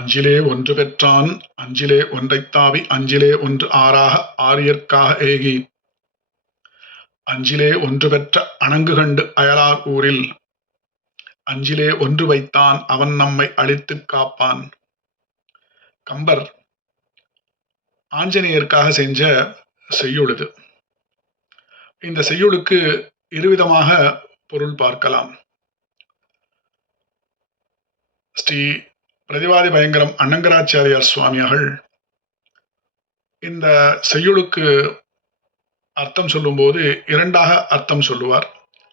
அஞ்சிலே ஒன்று பெற்றான் அஞ்சிலே ஒன்றைத் தாவி அஞ்சிலே ஒன்று ஆறாக ஆரியர்க்காக ஏகி. அஞ்சிலே ஒன்று பெற்ற அணங்கு கண்டு அயலார் ஊரில் அஞ்சிலே ஒன்று வைத்தான் அவன் நம்மை அழித்துக் காப்பான். கம்பர் ஆஞ்சநேயருக்காக செஞ்ச செய்யுள் இந்த செய்யுளுக்கு இருவிதமாக பொருள் பார்க்கலாம். ஸ்ரீ பிரதிவாதி பயங்கரம் அன்னங்கராச்சாரியார் சுவாமிகள் இந்த செய்யுளுக்கு அர்த்தம் சொல்லும்போது இரண்டாக அர்த்தம் சொல்லுவார்.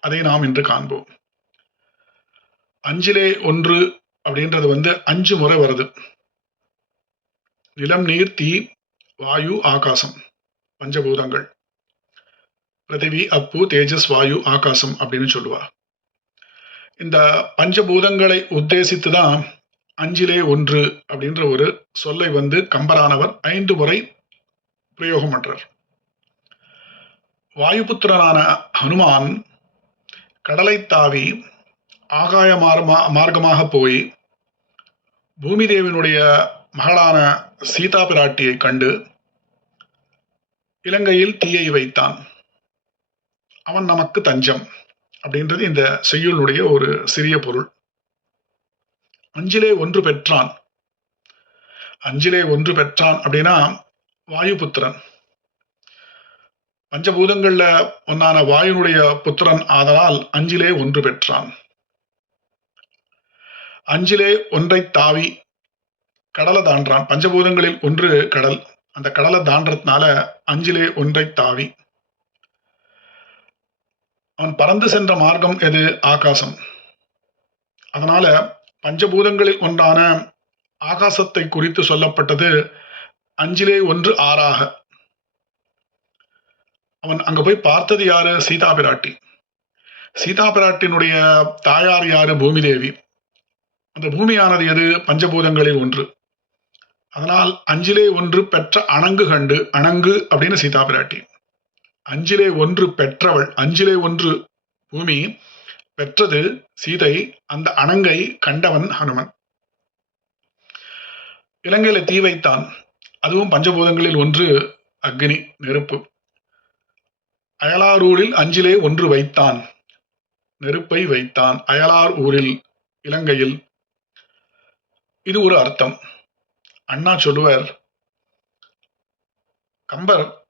அதை நாம் இன்று காண்போம். அஞ்சிலே ஒன்று அப்படின்றது வந்து அஞ்சு முறை வருது. நிலம் நீர் தீ வாயு ஆகாசம் பஞ்சபூதங்கள். பிருத்திவி அப்பு தேஜஸ் வாயு ஆகாசம் அப்படின்னு சொல்லுவா இந்த பஞ்சபூதங்களை உத்தேசித்து தான் அஞ்சிலே ஒன்று அப்படின்ற ஒரு சொல்லை வந்து கம்பரானவர் ஐந்து முறை பிரயோகம் பண்றார். வாயுபுத்திரனான ஹனுமான் கடலை தாவி ஆகாய மார்மா மார்க்கமாக போய் பூமிதேவினுடைய மகளான சீதா பிராட்டியை கண்டு இலங்கையில் தீயை வைத்தான். அவன் நமக்கு தஞ்சம் அப்படின்றது இந்த செய்யுளுடைய ஒரு சிறிய பொருள். அஞ்சிலே ஒன்று பெற்றான். அஞ்சிலே ஒன்று பெற்றான் அப்படின்னா வாயுபுத்திரன். பஞ்சபூதங்கள்ல ஒன்னான வாயுனுடைய புத்திரன் ஆதலால் அஞ்சிலே ஒன்று பெற்றான். அஞ்சிலே ஒன்றை தாவி கடலை தாண்டான். பஞ்சபூதங்களில் ஒன்று கடல். அந்த கடலை தாண்டறதுனால அஞ்சிலே ஒன்றை தாவி. அவன் பறந்து சென்ற மார்க்கம் எது? ஆகாசம். அதனால பஞ்சபூதங்களில் ஒன்றான ஆகாசத்தை குறித்து சொல்லப்பட்டது அஞ்சிலே ஒன்று ஆறாக. அவன் அங்க போய் பார்த்தது யாரு? சீதா பிராட்டி சீதா பிராட்டினுடைய தாயார் யாரு? பூமி தேவி அந்த பூமியானது எது? பஞ்சபூதங்களில் ஒன்று. அதனால் அஞ்சிலே ஒன்று பெற்ற அணங்கு கண்டு அணங்கு அப்படின்னு சீதா பிராட்டி அஞ்சிலே ஒன்று பெற்றவள் அஞ்சிலே ஒன்று பூமி பெற்றது சீதை அந்த அணங்கை கண்டவன் ஹனுமன். இலங்கையில தீ வைத்தான். அதுவும் பஞ்சபூதங்களில் ஒன்று அக்னி நெருப்பு. அயலாரூரில் அஞ்சிலே ஒன்று வைத்தான். நெருப்பை வைத்தான். அயலார் ஊரில் இலங்கையில். இது ஒரு அர்த்தம். அண்ணா சொல்லுவர் கம்பர்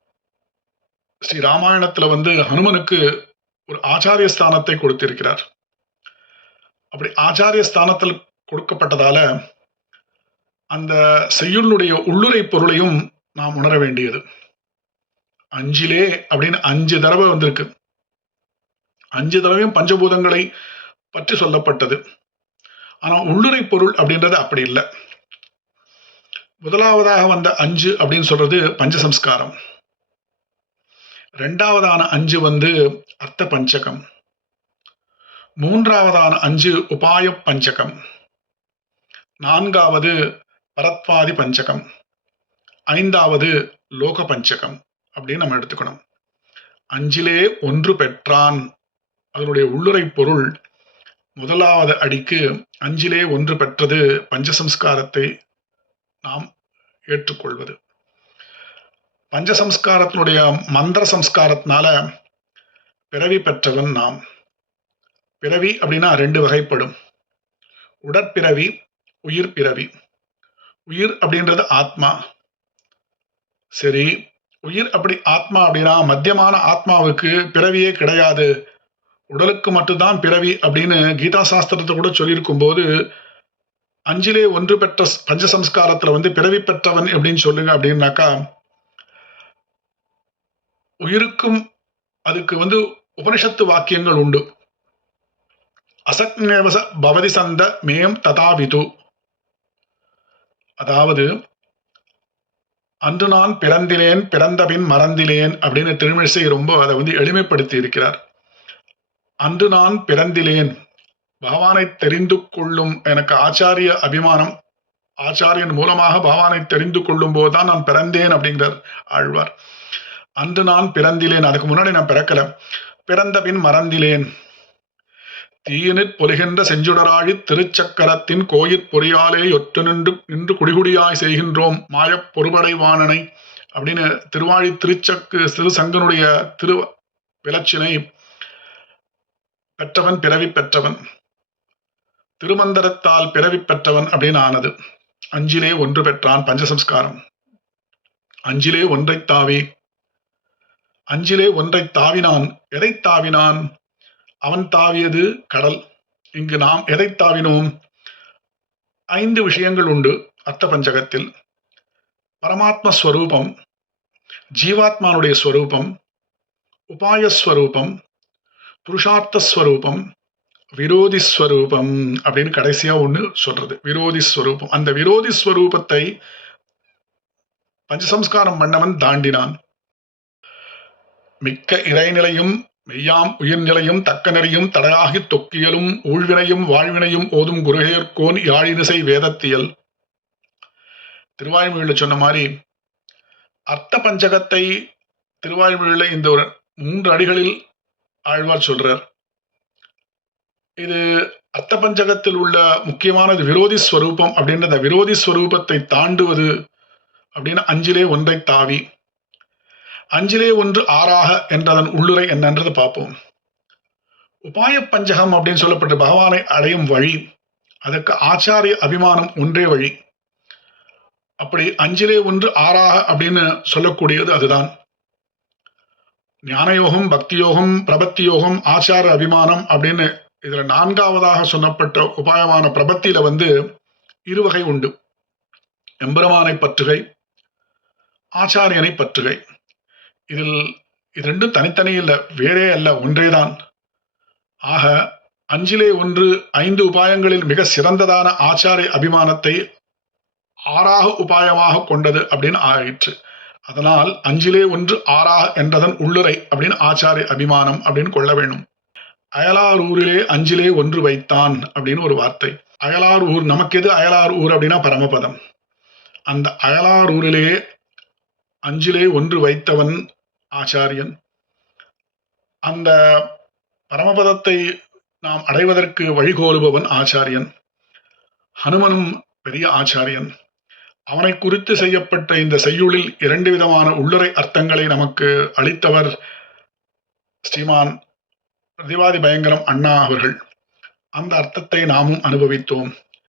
ஸ்ரீ ராமாயணத்துல வந்து ஹனுமனுக்கு ஒரு ஆச்சாரிய ஸ்தானத்தை கொடுத்திருக்கிறார். அப்படி ஆச்சாரிய ஸ்தானத்தில் கொடுக்கப்பட்டதால அந்த செய்யுளுடைய உள்ளுரை பொருளையும் நாம் உணர வேண்டியது. அஞ்சிலே அப்படின்னு அஞ்சு தடவை வந்திருக்கு. அஞ்சு தடவையும் பஞ்சபூதங்களை பற்றி சொல்லப்பட்டது. ஆனால் உள்ளுரை பொருள் அப்படின்றது அப்படி இல்லை. முதலாவதாக வந்த அஞ்சு அப்படின்னு சொல்றது பஞ்சசம்ஸ்காரம் ரெண்டாவதான அஞ்சு வந்து அர்த்த பஞ்சகம். மூன்றாவதான அஞ்சு உபாய பஞ்சகம். நான்காவது பரத்வாதி பஞ்சகம். ஐந்தாவது லோக பஞ்சகம் அப்படின்னு நம்ம எடுத்துக்கணும். அஞ்சிலே ஒன்று பெற்றான். அதனுடைய உள்ளுரை பொருள் முதலாவது அடிக்கு அஞ்சிலே ஒன்று பெற்றது பஞ்சசம்ஸ்காரத்தை நாம் ஏற்றுக்கொள்வது. பஞ்சசம்ஸ்காரத்தினுடைய மந்திர சம்ஸ்காரத்தினால பிறவி பெற்றவன் நாம். பிறவி அப்படின்னா ரெண்டு வகைப்படும். உடற்பிறவி உயிர் பிறவி. உயிர் அப்படின்றது ஆத்மா. சரி உயிர் அப்படி ஆத்மா அப்படின்னா மத்தியமான ஆத்மாவுக்கு பிறவியே கிடையாது. உடலுக்கு மட்டும்தான் பிறவி அப்படின்னு கீதா சாஸ்திரத்தை கூட சொல்லியிருக்கும் போது அஞ்சிலே ஒன்று பெற்ற பஞ்சசம்ஸ்காரத்தில் வந்து பிறவி பெற்றவன் எப்படின்னு சொல்லுங்க அப்படின்னாக்கா உயிருக்கும் அதுக்கு வந்து உபனிஷத்து வாக்கியங்கள் உண்டு. அசக்னேவச பவதி சந்த மேம் ததாவிது. அதாவது அன்று நான் பிறந்திலேன் பிறந்தபின் மறந்திலேன் அப்படின்னு திருமிழிசை ரொம்ப அதை வந்து எளிமைப்படுத்தி இருக்கிறார். அன்று நான் பிறந்திலேன் பகவானை தெரிந்து கொள்ளும் எனக்கு ஆச்சாரிய அபிமானம் ஆச்சாரியன் மூலமாக பகவானை தெரிந்து கொள்ளும் போதுதான் நான் பிறந்தேன் அப்படிங்கிறார் ஆழ்வார். அன்று நான் பிறந்திலேன் அதுக்கு முன்னாடி நான் பிறக்கல. பிறந்த பின் மறந்திலேன். தீயினிற் பொலிகின்ற செஞ்சுடராழி திருச்சக்கரத்தின் கோயிற் பொறியாலே ஒற்று நின்று நின்று குடிகுடியாய் செய்கின்றோம். மாயப் பொறுபடைவானனை அப்படின்னு திருவாழி திருச்சக்கு திருசங்கனுடைய திரு விளச்சினை பெற்றவன் பிறவி பெற்றவன். திருமந்தரத்தால் பிறவி பெற்றவன் அப்படின்னு ஆனது. அஞ்சிலே ஒன்று பெற்றான் பஞ்சசம்ஸ்காரம். அஞ்சிலே ஒன்றைத்தாவே அஞ்சிலே ஒன்றைத் தாவினான் எதைத் தாவினான்? அவன் தாவியது கடல். இங்கு நாம் எதைத் தாவினோம்? ஐந்து விஷயங்கள் உண்டு அர்த்த பஞ்சகத்தில் பரமாத்ம ஸ்வரூபம் ஜீவாத்மானுடைய ஸ்வரூபம் உபாயஸ்வரூபம் புருஷார்த்த ஸ்வரூபம் விரோதி ஸ்வரூபம் அப்படின்னு கடைசியா ஒன்று சொல்றது. விரோதி ஸ்வரூபம் அந்த விரோதி ஸ்வரூபத்தை பஞ்சசம்ஸ்காரம் பண்ணவன் தாண்டினான். மிக்க இறைநிலையும் மெய்யாம் உயிர்நிலையும் தக்கநெறியும் தடையாகி தொக்கியலும் ஊழ்வினையும் வாழ்வினையும் ஓதும் குருகையர்கோன் யாழினிசை வேதத்தியல். திருவாய்மொழியில் சொன்ன மாதிரி அர்த்த பஞ்சகத்தை திருவாய்மொழியில் இந்த ஒரு மூன்று அடிகளில் ஆழ்வார் சொல்றார். இது அர்த்த பஞ்சகத்தில் உள்ள முக்கியமானது விரோதி ஸ்வரூபம் அப்படின்ற அந்த விரோதி ஸ்வரூபத்தை தாண்டுவது அப்படின்னு அஞ்சிலே ஒன்றை தாவி. அஞ்சிலே ஒன்று ஆறாக என்றதன் உள்ளுரை என்னன்றது பார்ப்போம். உபாய பஞ்சகம் அப்படின்னு சொல்லப்பட்ட பகவானை அடையும் வழி அதற்கு ஆச்சாரிய அபிமானம் ஒன்றே வழி. அப்படி அஞ்சிலே ஒன்று ஆறாக அப்படின்னு சொல்லக்கூடியது அதுதான். ஞானயோகம் பக்தியோகம் பிரபத்தி யோகம் ஆச்சார அபிமானம் அப்படின்னு இதுல நான்காவதாக சொன்னப்பட்ட உபாயமான பிரபத்தியில வந்து இருவகை உண்டு. எம்பெருமானை பற்றுகை ஆச்சாரியனை பற்றுகை. இதில் இது ரெண்டும் தனித்தனி இல்லை வேறே அல்ல ஒன்றேதான். ஆக அஞ்சிலே ஒன்று ஐந்து உபாயங்களில் மிக சிறந்ததான ஆச்சாரிய அபிமானத்தை ஆறாக உபாயமாக கொண்டது அப்படின்னு ஆயிற்று. அதனால் அஞ்சிலே ஒன்று ஆறாக என்றதன் உள்ளுரை அப்படின்னு ஆச்சாரிய அபிமானம் அப்படின்னு கொள்ள வேண்டும் அயலார் ஊரிலே அஞ்சிலே ஒன்று வைத்தான் அப்படின்னு ஒரு வார்த்தை. அயலார் ஊர் நமக்கு எது அயலார் ஊர் அப்படின்னா பரமபதம். அந்த அயலார் ஊரிலே அஞ்சிலே ஒன்று வைத்தவன் ஆச்சாரியன். அந்த பரமபதத்தை நாம் அடைவதற்கு வழிகோலுபவன் ஆச்சாரியன். ஹனுமனும் பெரிய ஆச்சாரியன். அவனை குறித்து செய்யப்பட்ட இந்த செய்யுளில் இரண்டு விதமான உள்ளுரை அர்த்தங்களை நமக்கு அளித்தவர் ஸ்ரீமான் பிரதிவாதி பயங்கரம் அண்ணா அவர்கள். அந்த அர்த்தத்தை நாமும் அனுபவித்தோம்.